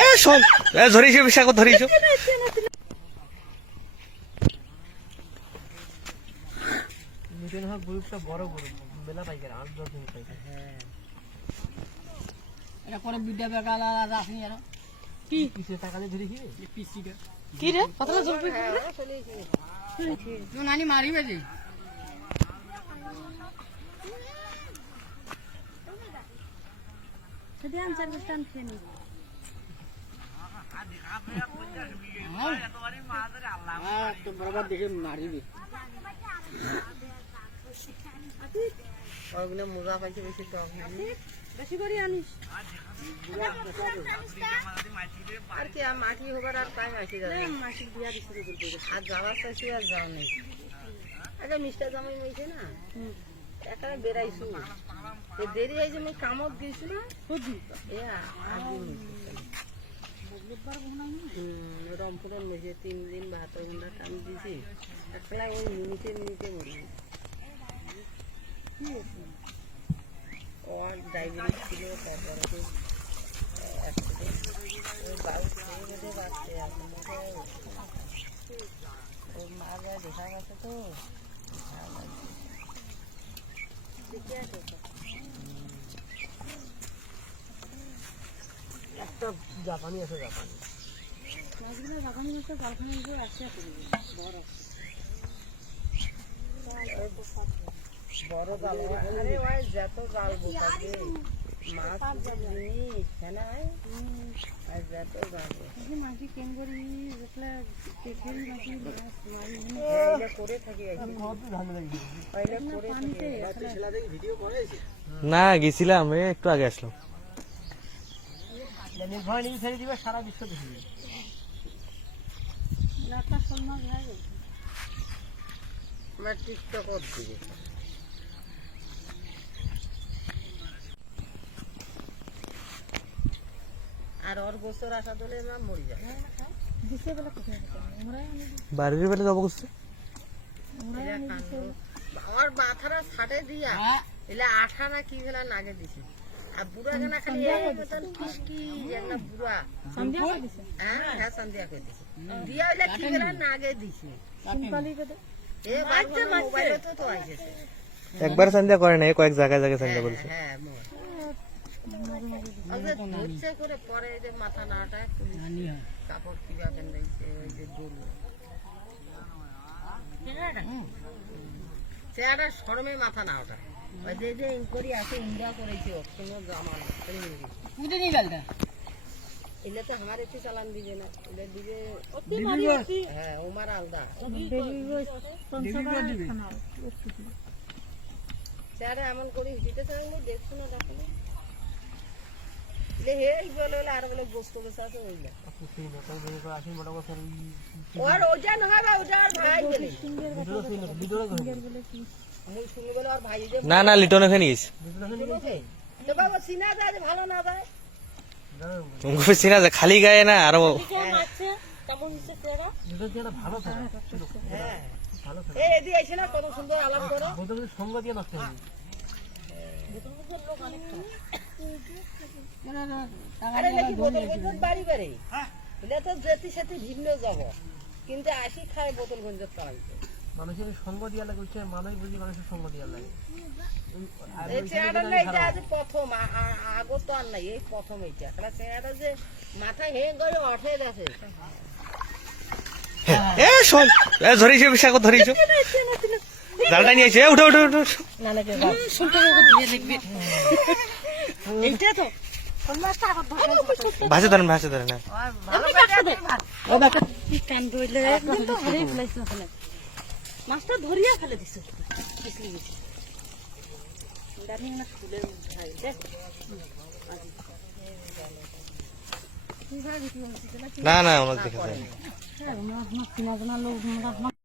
এ শোন ধরিছো বিশ্বাস ধরিছো গ্রুপটা বড় গ্রুপ বেলা পাইকার 8-10 দিন পাইকার। হ্যাঁ এটা পরে বিদ্যা বেকালা রাখনি আর কি কিসে টাকা দিয়ে ধরে কি পিসিটা কি রে কতলা জলপি তুই নানি মারিবে যে যদি আনসার স্ট্যান্ড ফেনি তো বরাবর দেখে মারিবে ওগুলো মোজা পাইছে বেশি টক বেশি করে আনিস আর কি মাটি হবার আর টাইম আসে যাবে মাসিক দিয়া দিছে আর যাওয়ার চাইছি আর যাওয়া নেই আগে মিষ্টা জামাই হয়েছে না একা বেড়াইছু দেরি হয়েছে আমি কামত গেছি না রংপুরের মেঝে 3 দিন 72 ঘন্টা কাম দিয়েছি একলা ওই মিনিটে মরি ওর ডায়াবেটিস ছিল তারপরে তো ওই বাইক থেকে বাঁচতে ওর মা যায় দেখা গেছে তো একটা জাপানি আছে জাপানি জাপানি আছে বড় জাল আরে ওই যত জাল বসাবে মাছ জিনিস খানায় আর যত জাল মাটি কেন করি যেটা কেকেরি মাটি এইটা করে থাকি এইটা করে থাকি ছেলা দেখি ভিডিও করেছি না গেছিলাম একটু আগে আসলাম নির্ভয় নিয়ে ছেড়ে দিবে সারা বিশ্ব দেখবে লাটা সম্মান লাগে আমার টিকটক দিবে আর ওর বছর আসা দলে না মরি যায় দিছে বলে কোথায় আমরা বাড়ির বেলা যাবো করছে আমার মাথাটা ছাটে দিয়া এলে আঠা না কি ভেলা নাগে দিছে আর বুড়া কেনা খালি এই মতন কিসকি একটা বুড়া সন্ধ্যা করে দিছে হ্যাঁ সন্ধ্যা করে দিছে দিয়া এলে কি ভেলা নাগে দিছে সিম্পলি করে এ বাচ্চা মোবাইলে তো আইছে একবার সন্ধ্যা করে না কয়েক জায়গায় সন্ধ্যা করেছে হ্যাঁ আগে ধরছে করে পরে যে মাথা নাটা কাপড় কিবা কেন দিছে ওই যে দুল চেহারা শরমে মাথা না ওটা ওই যে ইনকোয়ারি আছে ইন্ডিয়া করেছে কোনো জামা না বুঝে নি গালটা এলে তো আমার একটু চালান দিবে না এলে দিবে হ্যাঁ ওমার আলদা চেহারা এমন করে দিতে চাইলে দেখছো না দেখো না এই বলে আর বলে গোস করে আছে ওইলা ওর ওজন হবে ওটার ভাই বলে শুনি বলে আর ভাই যে না না লিটন এখানে গেছে তো বাবা সিনা যায় ভালো না যায় তুমি চিনা যায় খালি গায়ে না আর কেমন হচ্ছে চেহারা ভালো থাকে হ্যাঁ ভালো থাকে এই এদি আইছে না কত সুন্দর আলাপ করে বোতল সঙ্গ দিয়ে নষ্ট হবে আরে নাকি বোতল বাড়ি বাড়ি বলে তো যেতে সাথে ভিন্ন যাব কিন্তু আসি খায় বোতল গঞ্জত পালাইছে মানুষের সঙ্গ দিয়া লাগে হচ্ছে মানুষ বুঝি মানুষের সঙ্গ দিয়া লাগে এই চেহারা নাই যে আজ প্রথম আগত তো আর নাই এই প্রথম এইটা একটা চেহারা যে মাথায় হেঁ গড়ে ওঠে দেখে এ শোন ধরিছো বিশ্বাস ধরিছো জালটা নিয়েছে উঠো উঠো উঠো না না শুনতে দিয়ে লিখবি এইটা তো ভাষা ধরে না কান ধরলে একদম তো হারিয়ে ফেলাইছে ওখানে মাছটা ধরিয়া ফেলে দিছে পিছলি গেছে দামি না ফুলের ভাই দেখ না না আমাকে দেখা যায় হ্যাঁ আমরা কিনা জানা লোক আমরা